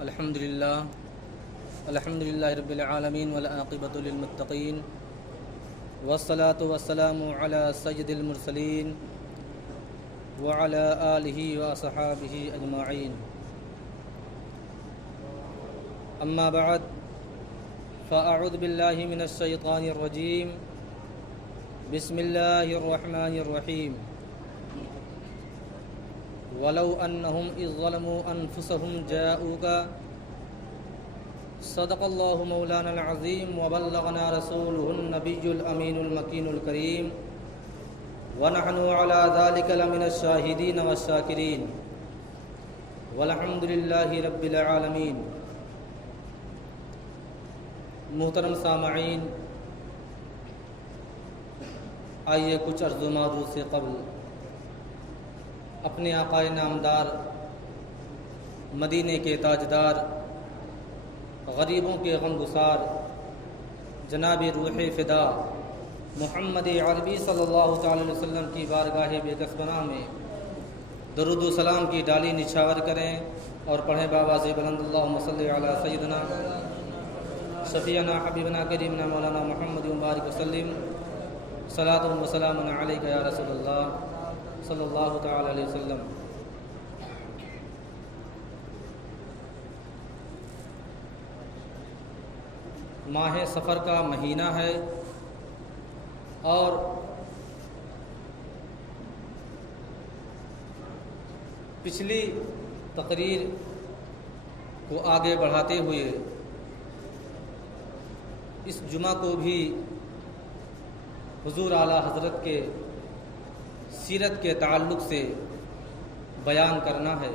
الحمد للہ رب العالمین والعاقبۃ للمتقین والصلاة والسلام علی سید المرسلین وعلی آلہ واصحابہ اجمعین اما بعد فاعوذ باللہ من الشیطان الرجیم بسم اللہ الرحمن الرحیم ولو انہم اذ ظلموا انفسہم جاؤوک صدق اللہ مولانا العظیم وبلغنا رسولہ النبی الامین المکین الکریم ونحن علی ذلک لمن الشاہدین والشاکرین والحمد للہ رب العالمین۔ محترم سامعین، آئیے کچھ عرض و معروض سے قبل اپنے آقا نامدار، مدینے کے تاجدار، غریبوں کے غمگسار جناب روح فدا محمد عربی صلی اللہ تعالی علیہ وسلم کی بارگاہ بےکس پناہ میں درود و سلام کی ڈالی نچھاور کریں اور پڑھیں بآواز بلند اللہم صلی علی سیدنا شفیعنا حبیبنا کریمنا مولانا محمد مبارک وسلم صلاۃ و سلام علیک یا رسول اللہ صلی اللہ تعالی علیہ وسلم۔ ماہ سفر کا مہینہ ہے اور پچھلی تقریر کو آگے بڑھاتے ہوئے اس جمعہ کو بھی حضور اعلیٰ حضرت کے سیرت کے تعلق سے بیان کرنا ہے۔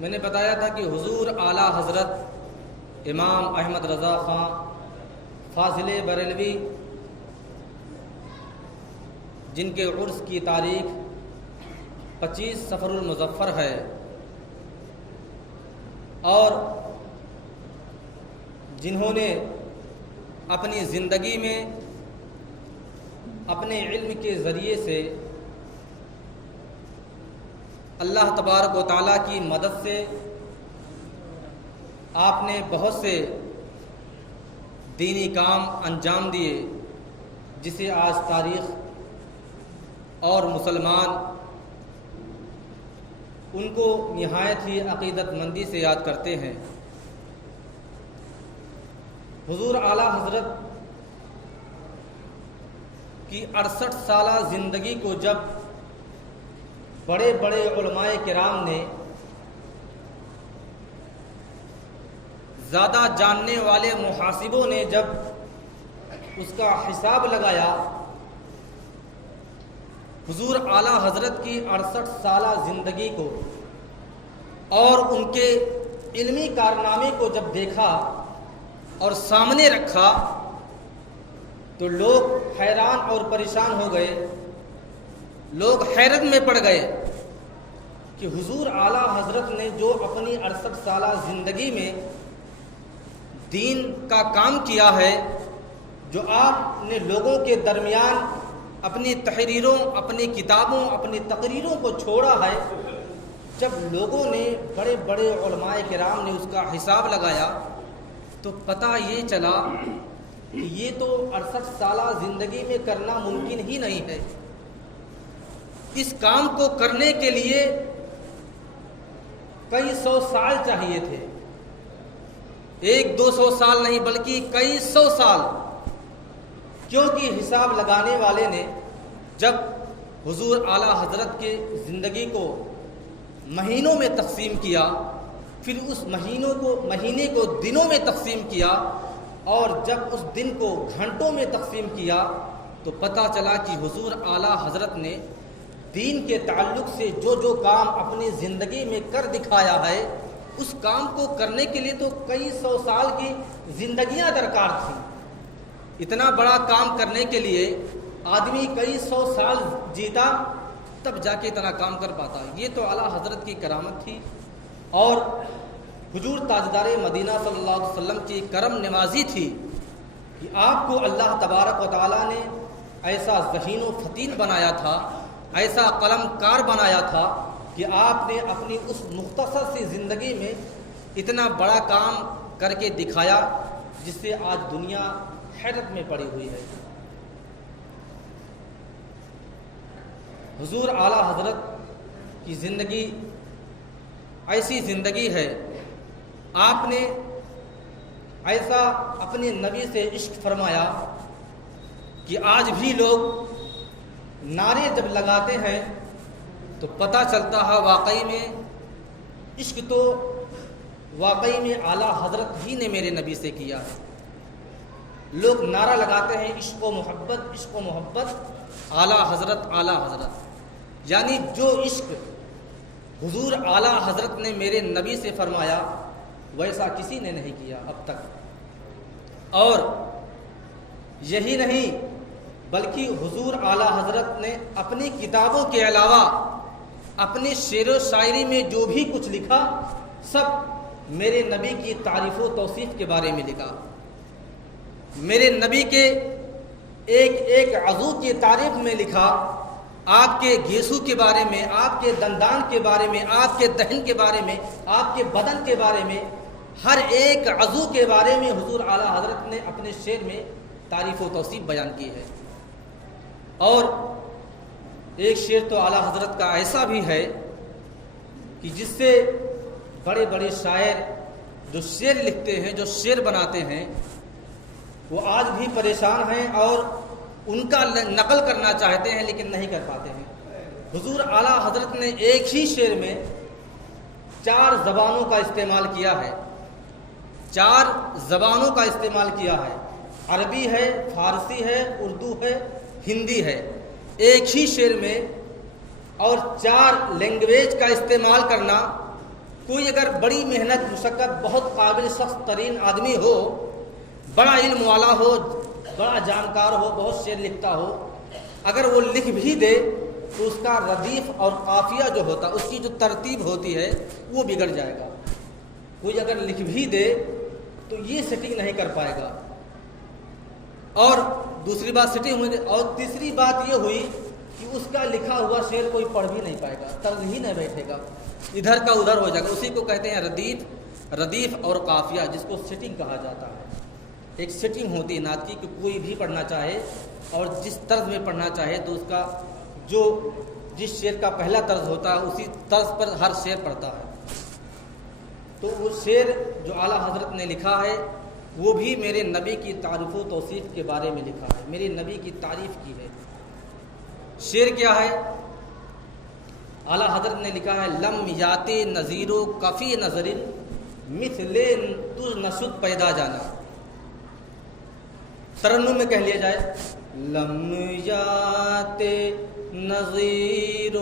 میں نے بتایا تھا کہ حضور اعلیٰ حضرت امام احمد رضا خان فاضل بریلوی، جن کے عرس کی تاریخ 25 صفر المظفر ہے اور جنہوں نے اپنی زندگی میں اپنے علم کے ذریعے سے اللہ تبارک و تعالیٰ کی مدد سے آپ نے بہت سے دینی کام انجام دیے، جسے آج تاریخ اور مسلمان ان کو نہایت ہی عقیدت مندی سے یاد کرتے ہیں۔ حضور اعلیٰ حضرت کی 68 سالہ زندگی کو جب بڑے بڑے علماء کرام نے، زیادہ جاننے والے محاسبوں نے جب اس کا حساب لگایا، حضور اعلیٰ حضرت کی 68 سالہ زندگی کو اور ان کے علمی کارنامے کو جب دیکھا اور سامنے رکھا تو لوگ حیران اور پریشان ہو گئے، لوگ حیرت میں پڑ گئے کہ حضور اعلیٰ حضرت نے جو اپنی 68 سالہ زندگی میں دین کا کام کیا ہے، جو آپ نے لوگوں کے درمیان اپنی تحریروں، اپنی کتابوں، اپنی تقریروں کو چھوڑا ہے، جب لوگوں نے، بڑے بڑے علماء کرام نے اس کا حساب لگایا تو پتہ یہ چلا کہ یہ تو 68 سالہ زندگی میں کرنا ممکن ہی نہیں ہے۔ اس کام کو کرنے کے لیے کئی 100 سال چاہیے تھے، 100-200 سال نہیں بلکہ کئی 100 سال، کیونکہ حساب لگانے والے نے جب حضور اعلیٰ حضرت کی زندگی کو مہینوں میں تقسیم کیا، پھر اس مہینے کو دنوں میں تقسیم کیا اور جب اس دن کو گھنٹوں میں تقسیم کیا تو پتہ چلا کہ حضور اعلیٰ حضرت نے دین کے تعلق سے جو جو کام اپنی زندگی میں کر دکھایا ہے، اس کام کو کرنے کے لیے تو کئی 100 سال کی زندگیاں درکار تھیں۔ اتنا بڑا کام کرنے کے لیے آدمی کئی 100 سال جیتا تب جا کے اتنا کام کر پاتا۔ یہ تو اعلیٰ حضرت کی کرامت تھی اور حضور تاجدار مدینہ صلی اللہ علیہ وسلم کی کرم نوازی تھی کہ آپ کو اللہ تبارک و تعالیٰ نے ایسا ذہین و فطین بنایا تھا ایسا قلم کار بنایا تھا کہ آپ نے اپنی اس مختصر سی زندگی میں اتنا بڑا کام کر کے دکھایا جس سے آج دنیا حیرت میں پڑی ہوئی ہے۔ حضور اعلیٰ حضرت کی زندگی ایسی زندگی ہے، آپ نے ایسا اپنے نبی سے عشق فرمایا کہ آج بھی لوگ نعرے جب لگاتے ہیں تو پتہ چلتا ہے واقعی میں عشق تو واقعی میں اعلیٰ حضرت ہی نے میرے نبی سے کیا ہے۔ لوگ نعرہ لگاتے ہیں عشق و محبت اعلیٰ حضرت، یعنی جو عشق حضور اعلیٰ حضرت نے میرے نبی سے فرمایا ویسا کسی نے نہیں کیا اب تک۔ اور یہی نہیں بلکہ حضور اعلیٰ حضرت نے اپنی کتابوں کے علاوہ اپنے شعر و شاعری میں جو بھی کچھ لکھا سب میرے نبی کی تعریف و توصیف کے بارے میں لکھا۔ میرے نبی کے ایک ایک عضو کی تعریف میں لکھا، آپ کے گیسو کے بارے میں، آپ کے دندان کے بارے میں، آپ کے دہن کے بارے میں، آپ کے بدن کے بارے میں، ہر ایک عضو کے بارے میں حضور اعلیٰ حضرت نے اپنے شعر میں تعریف و توصیف بیان کی ہے۔ اور ایک شعر تو اعلیٰ حضرت کا ایسا بھی ہے کہ جس سے بڑے بڑے شاعر جو شعر لکھتے ہیں، جو شعر بناتے ہیں، وہ آج بھی پریشان ہیں اور ان کا نقل کرنا چاہتے ہیں لیکن نہیں کر پاتے ہیں۔ حضور اعلیٰ حضرت نے ایک ہی شعر میں 4 زبانوں کا استعمال کیا ہے، 4 زبانوں کا استعمال کیا ہے، عربی ہے، فارسی ہے، اردو ہے، ہندی ہے، ایک ہی شعر میں۔ اور 4 لینگویج کا استعمال کرنا، کوئی اگر بڑی محنت مشقت بہت قابل سخت ترین آدمی ہو، بڑا علم والا ہو، بڑا جانکار ہو، بہت شعر لکھتا ہو، اگر وہ لکھ بھی دے تو اس کا ردیف اور قافیہ جو ہوتا، اس کی جو ترتیب ہوتی ہے وہ بگڑ جائے گا۔ کوئی اگر لکھ بھی دے تو یہ سیٹنگ نہیں کر پائے گا۔ اور دوسری بات سیٹنگ ہوئی، اور تیسری بات یہ ہوئی کہ اس کا لکھا ہوا شعر کوئی پڑھ بھی نہیں پائے گا، طرز ہی نہیں بیٹھے گا، ادھر کا ادھر ہو جائے گا۔ اسی کو کہتے ہیں ردیف اور قافیہ، جس کو سیٹنگ کہا جاتا ہے۔ ایک سیٹنگ ہوتی ہے نعت کی کہ کوئی بھی پڑھنا چاہے اور جس طرز میں پڑھنا چاہے تو اس کا جس شعر کا پہلا طرز ہوتا ہے اسی طرز پر ہر شعر پڑھتا ہے۔ تو وہ شعر جو اعلیٰ حضرت نے لکھا ہے وہ بھی میرے نبی کی تعریف و توصیف کے بارے میں لکھا ہے، میرے نبی کی تعریف کی ہے۔ شعر کیا ہے؟ اعلیٰ حضرت نے لکھا ہے، لم یاتے نذیرو کفی نظر مثل تر نشد پیدا جانا۔ ترنم میں کہہ لیا جائے، لم یات نظیر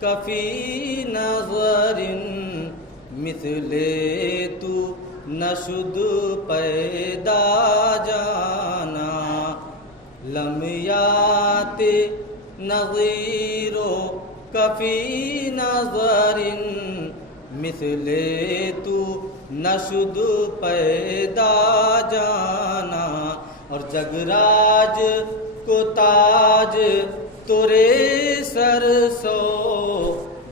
کفی نظر مثل تو نشد پیدا جانا، لم یات نظیر کفی نظر مثل تو نشد پیدا جانا، اور جگراج کو تاج تورے سر سو،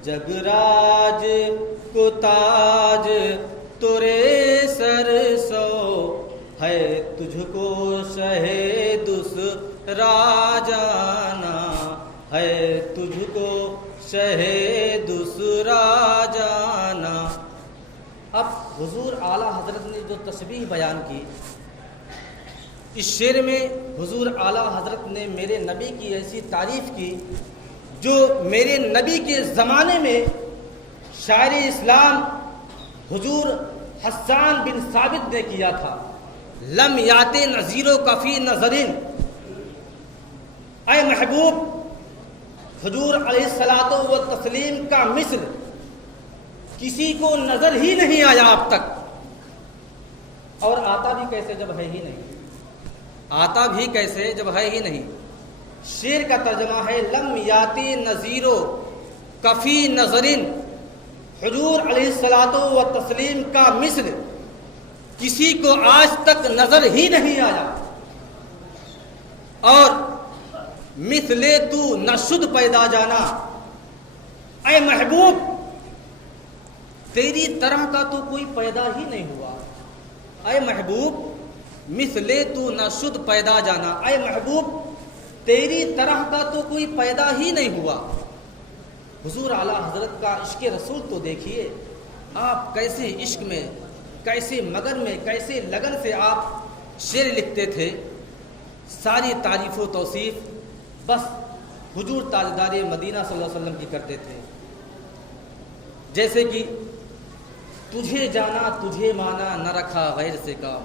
جگراج کو تاج تورے سر سو، ہے تجھ کو شہ دوسرا جانا، ہے تجھ کو شہ دوسرا جانا۔ اب حضور اعلیٰ حضرت نے جو تشبیہ بیان کی، اس شعر میں حضور اعلیٰ حضرت نے میرے نبی کی ایسی تعریف کی جو میرے نبی کے زمانے میں شاعر اسلام حضور حسان بن ثابت نے کیا تھا۔ لم یاتے نذیرو کفی نظرین، اے محبوب حضور علیہ الصلوۃ والتسلیم کا مثل کسی کو نظر ہی نہیں آیا اب تک، اور آتا بھی کیسے جب ہے ہی نہیں، آتا بھی کیسے جب ہے ہی نہیں۔ شعر کا ترجمہ ہے، لم یاتی نذیرو کفی نظرین، حضور علیہ الصلوۃ والتسلیم کا مثل کسی کو آج تک نظر ہی نہیں آیا۔ اور مثلے تو نہ شد پیدا جانا، اے محبوب تیری طرح کا تو کوئی پیدا ہی نہیں ہوا، اے محبوب مثلے تو نہ شد پیدا جانا، اے محبوب تیری طرح کا تو کوئی پیدا ہی نہیں ہوا۔ حضور اعلیٰ حضرت کا عشق رسول تو دیکھیے، آپ کیسے عشق میں، کیسے مگن میں، کیسے لگن سے آپ شعر لکھتے تھے۔ ساری تعریف و توصیف بس حضور تاجدار مدینہ صلی اللہ علیہ وسلم کی کرتے تھے، جیسے کہ تجھے جانا تجھے مانا نہ رکھا غیر سے کام۔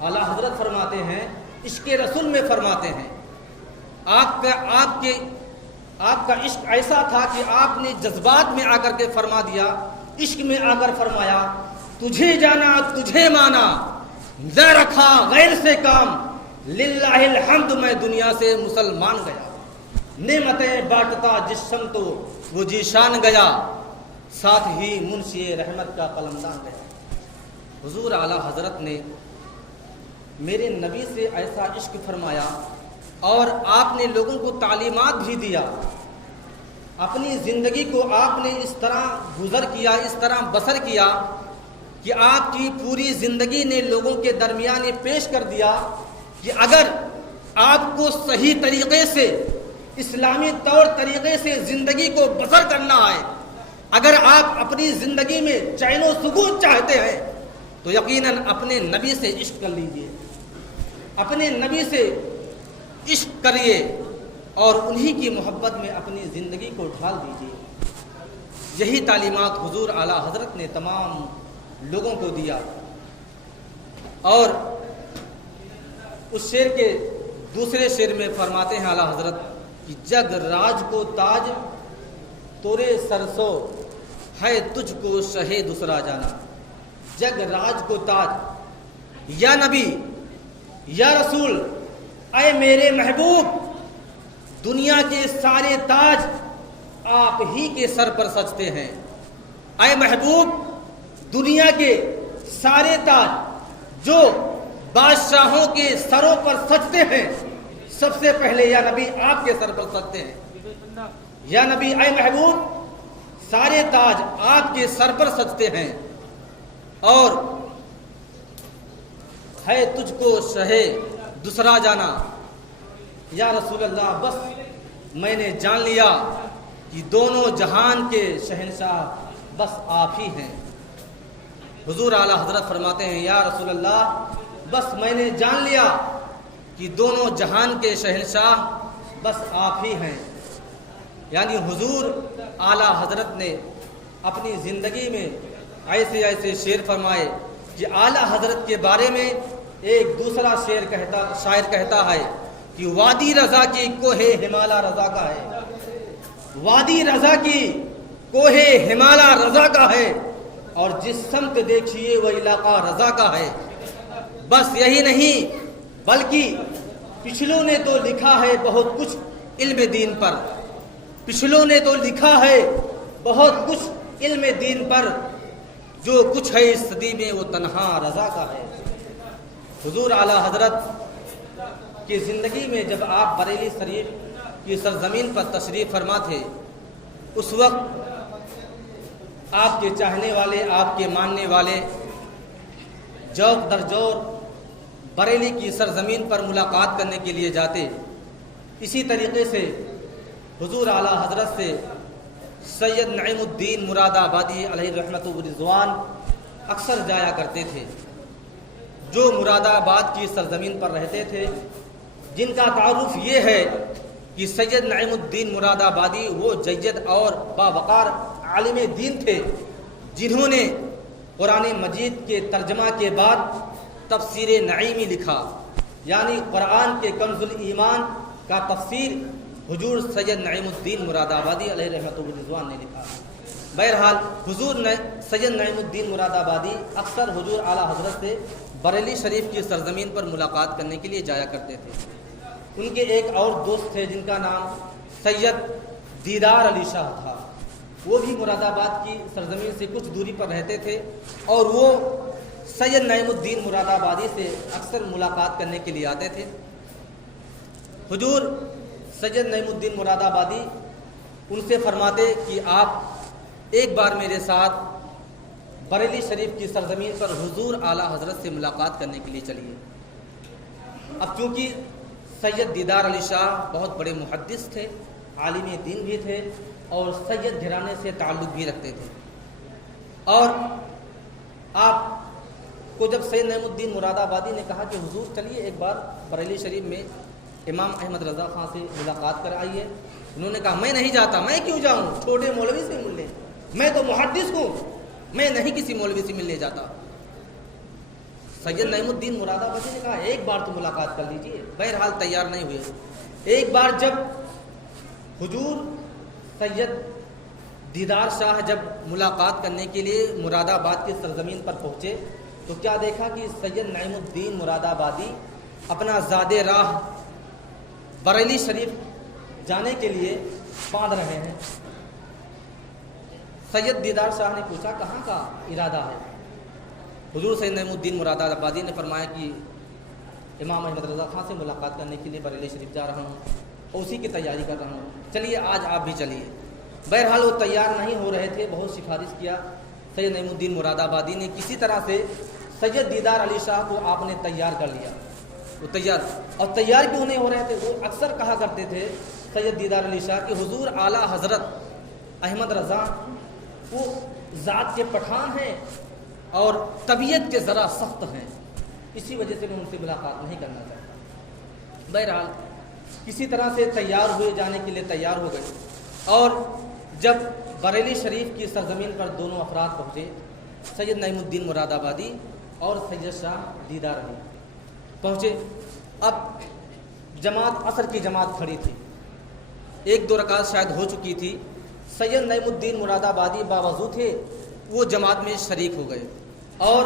اعلیٰ حضرت فرماتے ہیں، عشق رسول میں فرماتے ہیں، آپ کا عشق ایسا تھا کہ آپ نے جذبات میں آ کر کے فرما دیا، عشق میں آ کر فرمایا تجھے جانا تجھے مانا نہ رکھا غیر سے کام، للہ الحمد میں دنیا سے مسلمان گیا، نعمتیں بانٹتا جس سمت تو وہ جیشان گیا، ساتھ ہی منشی رحمت کا قلمدان گیا۔ حضور اعلیٰ حضرت نے میرے نبی سے ایسا عشق فرمایا اور آپ نے لوگوں کو تعلیمات بھی دیا، اپنی زندگی کو آپ نے اس طرح گزر کیا، اس طرح بسر کیا کہ آپ کی پوری زندگی نے لوگوں کے درمیان یہ پیش کر دیا کہ اگر آپ کو صحیح طریقے سے، اسلامی طور طریقے سے زندگی کو بسر کرنا ہے، اگر آپ اپنی زندگی میں چین و سکون چاہتے ہیں تو یقیناً اپنے نبی سے عشق کر لیجئے، اپنے نبی سے عشق کریے اور انہی کی محبت میں اپنی زندگی کو ڈھال دیجئے۔ یہی تعلیمات حضور اعلیٰ حضرت نے تمام لوگوں کو دیا۔ اور اس شعر کے دوسرے شعر میں فرماتے ہیں اعلیٰ حضرت کہ جگ راج کو تاج تورے سرسو ہے تجھ کو شہ دوسرا جانا، جگ راج کو تاج، یا نبی یا رسول اے میرے محبوب دنیا کے سارے تاج آپ ہی کے سر پر سجتے ہیں، اے محبوب دنیا کے سارے تاج جو بادشاہوں کے سروں پر سجتے ہیں سب سے پہلے یا نبی آپ کے سر پر سجتے ہیں، یا نبی اے محبوب سارے تاج آپ کے سر پر سجتے ہیں، اور ہے تجھ کو شہ دوسرا جانا، یا رسول اللہ بس میں نے جان لیا کہ دونوں جہان کے شہنشاہ بس آپ ہی ہیں۔ حضور اعلیٰ حضرت فرماتے ہیں یا رسول اللہ بس میں نے جان لیا کہ دونوں جہان کے شہنشاہ بس آپ ہی ہیں۔ یعنی حضور اعلیٰ حضرت نے اپنی زندگی میں ایسے ایسے شعر فرمائے کہ اعلیٰ حضرت کے بارے میں ایک دوسرا شاعر کہتا ہے کہ وادی رضا کی کوہ ہمالا رضا کا ہے، وادی رضا کی کوہ ہمالا رضا کا ہے، اور جس سمت دیکھیے وہ علاقہ رضا کا ہے۔ بس یہی نہیں بلکہ پچھلوں نے تو لکھا ہے بہت کچھ علم دین پر، پچھلوں نے تو لکھا ہے بہت کچھ علم دین پر، جو کچھ ہے اس صدی میں وہ تنہا رضا کا ہے۔ حضور اعلیٰ حضرت کی زندگی میں جب آپ بریلی شریف کی سرزمین پر تشریف فرما تھے، اس وقت آپ کے چاہنے والے، آپ کے ماننے والے جوق در جوق بریلی کی سرزمین پر ملاقات کرنے کے لیے جاتے۔ اسی طریقے سے حضور اعلیٰ حضرت سے سید نعیم الدین مراد آبادی علیہ رحمت و رضوان اکثر جایا کرتے تھے، جو مراد آباد کی سرزمین پر رہتے تھے، جن کا تعارف یہ ہے کہ سید نعیم الدین مراد آبادی وہ جید اور باوقار عالم دین تھے، جنہوں نے قرآن مجید کے ترجمہ کے بعد تفسیر نعیمی لکھا، یعنی قرآن کے کنز الایمان کا تفسیر حضور سید نعیم الدین مراد آبادی علیہ رحمت و رضوان نے لکھا۔ بہرحال حضور سید نعیم الدین مراد آبادی اکثر حضور اعلیٰ حضرت سے بریلی شریف کی سرزمین پر ملاقات کرنے کے لیے جایا کرتے تھے۔ ان کے ایک اور دوست تھے جن کا نام سید دیدار علی شاہ تھا، وہ بھی مراد آباد کی سرزمین سے کچھ دوری پر رہتے تھے، اور وہ سید نعیم الدین مراد آبادی سے اکثر ملاقات کرنے کے لیے آتے تھے۔ حضور سید نعیم الدین مراد آبادی ان سے فرماتے کہ آپ ایک بار میرے ساتھ بریلی شریف کی سرزمین پر حضور اعلیٰ حضرت سے ملاقات کرنے کے لیے چلیے۔ اب چونکہ سید دیدار علی شاہ بہت بڑے محدث تھے، عالم دین بھی تھے اور سید گھرانے سے تعلق بھی رکھتے تھے، اور آپ کو جب سید نعیم الدین مراد آبادی نے کہا کہ حضور چلیے ایک بار بریلی شریف میں امام احمد رضا خان سے ملاقات کر آئیے، انہوں نے کہا میں نہیں جاتا، میں کیوں جاؤں، چھوٹے مولوی سے ملنے، میں تو محدث ہوں، میں نہیں کسی مولوی سے ملنے جاتا۔ سید نعیم الدین مراد آبادی نے کہا ایک بار تو ملاقات کر لیجیے، بہرحال تیار نہیں ہوئے۔ ایک بار جب حضور سید دیدار شاہ جب ملاقات کرنے کے لیے مراد آباد کی سرزمین پر پہنچے تو کیا دیکھا کہ سید نعیم الدین مراد آبادی اپنا زاد راہ بریلی شریف جانے کے لیے باندھ رہے ہیں۔ سید دیدار شاہ نے پوچھا کہاں کا ارادہ ہے؟ حضور سید نعیم الدین مراد آبادی نے فرمایا کہ امام احمد رضا خان سے ملاقات کرنے کے لیے بریلی شریف جا رہا ہوں اور اسی کی تیاری کر رہا ہوں، چلیے آج آپ بھی چلیے۔ بہرحال وہ تیار نہیں ہو رہے تھے، بہت سفارش کیا، سید نعیم الدین مراد آبادی نے کسی طرح سے سید دیدار علی شاہ کو آپ نے تیار کر لیا۔ وہ تیار کیوں نہیں ہو رہے تھے؟ وہ اکثر کہا کرتے تھے سید دیدار علی شاہ کہ حضور اعلیٰ حضرت احمد رضا وہ ذات کے پٹھان ہیں اور طبیعت کے ذرا سخت ہیں، اسی وجہ سے میں ان سے ملاقات نہیں کرنا چاہتا۔ بہرحال کسی طرح سے تیار ہوئے، جانے کے لیے تیار ہو گئے، اور جب بریلی شریف کی سرزمین پر دونوں افراد پہنچے، سید نعیم الدین مراد آبادی اور سید شاہ دیدار علی پہنچے۔ اب جماعت عصر کی جماعت کھڑی تھی، ایک دو رکعت شاید ہو چکی تھی، سید نعیم الدین مراد آبادی باوضو تھے، وہ جماعت میں شریک ہو گئے، اور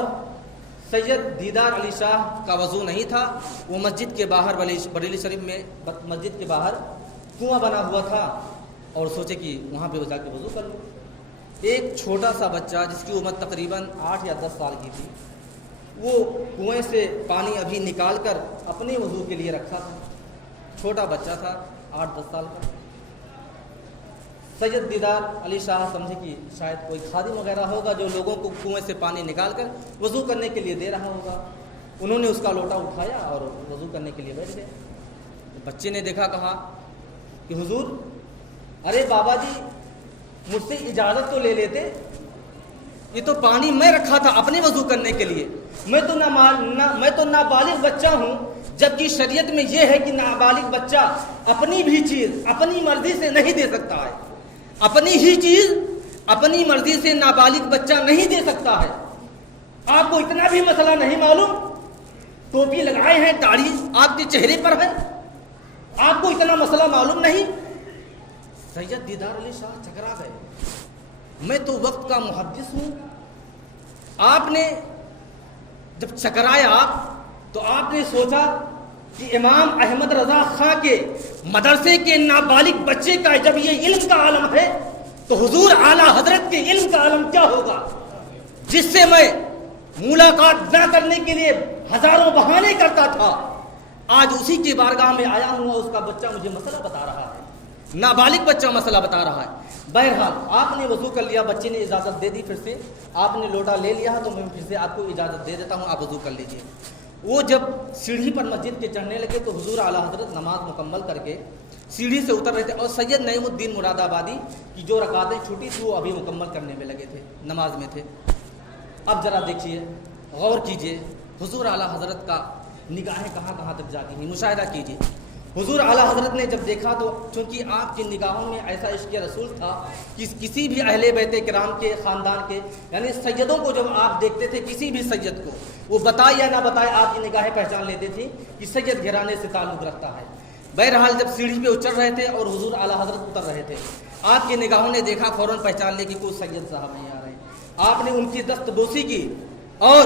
سید دیدار علی شاہ کا وضو نہیں تھا، وہ مسجد کے باہر بریلی شریف میں مسجد کے باہر کنواں بنا ہوا تھا اور سوچے کہ وہاں پہ وہ جا کے وضو کر لوں۔ ایک چھوٹا سا بچہ جس کی عمر تقریباً 8 یا 10 سال کی تھی، وہ کنویں سے پانی ابھی نکال کر اپنے وضو کے لیے رکھا تھا، چھوٹا بچہ تھا 8-10 سال کا۔ سید دیدار علی شاہ سمجھے کہ شاید کوئی خادم وغیرہ ہوگا جو لوگوں کو کنویں سے پانی نکال کر وضو کرنے کے لیے دے رہا ہوگا، انہوں نے اس کا لوٹا اٹھایا اور وضو کرنے کے لیے بیٹھ گئے۔ بچے نے دیکھا، کہا کہ حضور ارے بابا جی مجھ سے اجازت تو لے لیتے، یہ تو پانی میں رکھا تھا اپنے وضو کرنے کے لیے، میں تو نابالغ بچہ ہوں، جبکہ شریعت میں یہ ہے کہ نابالغ بچہ اپنی بھی چیز اپنی مرضی سے نہیں دے سکتا ہے، اپنی ہی چیز اپنی مرضی سے نابالغ بچہ نہیں دے سکتا ہے۔ آپ کو اتنا بھی مسئلہ نہیں معلوم؟ ٹوپی لگائے ہیں، داڑھی آپ کے چہرے پر ہے، آپ کو اتنا مسئلہ معلوم نہیں؟ سید دیدار علی شاہ چکرا گئے، میں تو وقت کا محدث ہوں، آپ نے جب چکرایا تو آپ نے سوچا کہ امام احمد رضا خان کے مدرسے کے نابالغ بچے کا جب یہ علم کا عالم ہے تو حضور اعلیٰ حضرت کے علم کا عالم کیا ہوگا، جس سے میں ملاقات نہ کرنے کے لیے ہزاروں بہانے کرتا تھا، آج اسی کی بارگاہ میں آیا ہوں، اس کا بچہ مجھے مسئلہ بتا رہا ہے، نابالغ بچہ مسئلہ بتا رہا ہے۔ بہرحال آپ نے وضو کر لیا، بچے نے اجازت دے دی، پھر سے آپ نے لوٹا لے لیا تو میں پھر سے آپ کو اجازت دے دیتا ہوں، آپ وضو کر لیجئے۔ وہ جب سیڑھی پر مسجد کے چڑھنے لگے تو حضور اعلیٰ حضرت نماز مکمل کر کے سیڑھی سے اتر رہے تھے، اور سید نعیم الدین مراد آبادی کی جو رکعتیں چھوٹی تھی وہ ابھی مکمل کرنے میں لگے تھے، نماز میں تھے۔ اب ذرا دیکھیے، غور کیجئے، حضور اعلیٰ حضرت کا نگاہیں کہاں کہاں تک جاتی ہیں، مشاہدہ کیجئے۔ حضور اعلیٰ حضرت نے جب دیکھا تو چونکہ آپ کی نگاہوں میں ایسا عشق رسول تھا کہ کسی بھی اہل بیت کرام کے خاندان کے یعنی سیدوں کو جب آپ دیکھتے تھے، کسی بھی سید کو وہ بتائے یا نہ بتائے آپ کی نگاہیں پہچان لیتے تھے کہ سید گھرانے سے تعلق رکھتا ہے۔ بہرحال جب سیڑھی پہ اتر رہے تھے اور حضور اعلیٰ حضرت اتر رہے تھے، آپ کی نگاہوں نے دیکھا، فوراً پہچان لے کہ کوئی سید صاحب نہیں آ رہے، آپ نے ان کی دست بوسی کی اور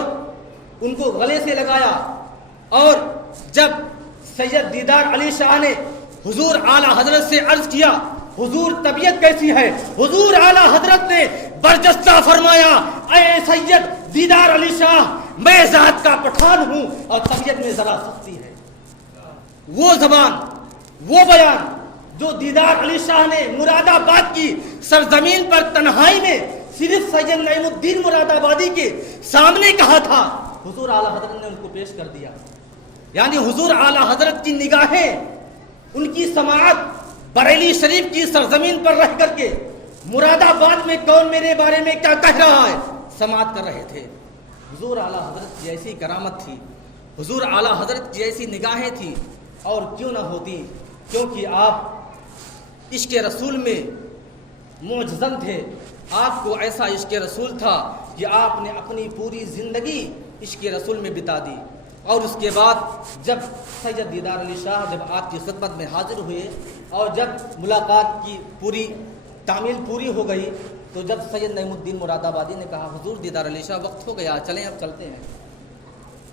ان کو گلے سے لگایا، اور جب سید دیدار علی شاہ نے حضور اعلیٰ حضرت سے عرض کیا حضور طبیعت کیسی ہے، حضور اعلیٰ حضرت نے برجستہ فرمایا اے سید دیدار علی شاہ، میں ذات کا پٹھان ہوں اور طبیعت میں ذرا سختی ہے۔ وہ زبان وہ بیان جو دیدار علی شاہ نے مراد آباد کی سرزمین پر تنہائی میں صرف سید نعیم الدین مراد آبادی کے سامنے کہا تھا، حضور اعلیٰ حضرت نے ان کو پیش کر دیا. یعنی حضور اعلیٰ حضرت کی نگاہیں، ان کی سماعت بریلی شریف کی سرزمین پر رہ کر کے مراد آباد میں کون میرے بارے میں کیا کہہ رہا ہے سماعت کر رہے تھے. حضور اعلیٰ حضرت کی ایسی کرامت تھی، حضور اعلیٰ حضرت کی ایسی نگاہیں تھی، اور کیوں نہ ہوتی، کیونکہ آپ عشق رسول میں معجزن تھے. آپ کو ایسا عشق رسول تھا کہ آپ نے اپنی پوری زندگی عشق رسول میں بتا دی. اور اس کے بعد جب سید دیدار علی شاہ جب آپ کی خدمت میں حاضر ہوئے اور جب ملاقات کی پوری تعمیل پوری ہو گئی، تو جب سید نعیم الدین مراد آبادی نے کہا حضور دیدار علی شاہ وقت ہو گیا، چلیں اب چلتے ہیں.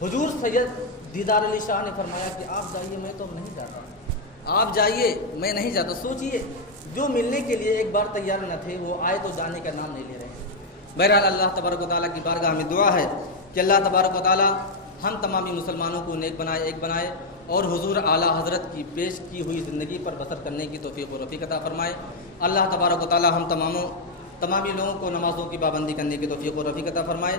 حضور سید دیدار علی شاہ نے فرمایا کہ آپ جائیے، میں تو نہیں جاتا، آپ جائیے، میں نہیں جاتا. سوچئے، جو ملنے کے لیے ایک بار تیار نہ تھے وہ آئے تو جانے کا نام نہیں لے رہے. بہرحال اللہ تبارک و تعالیٰ کی بارگاہ میں دعا ہے کہ اللہ تبارک و تعالیٰ ہم تمامی مسلمانوں کو نیک بنائے، ایک بنائے، اور حضور اعلیٰ حضرت کی پیش کی ہوئی زندگی پر بسر کرنے کی توفیق و رفیق عطا فرمائے. اللہ تبارک و تعالیٰ ہم تمامی لوگوں کو نمازوں کی پابندی کرنے کی توفیق و رفیق عطا فرمائے.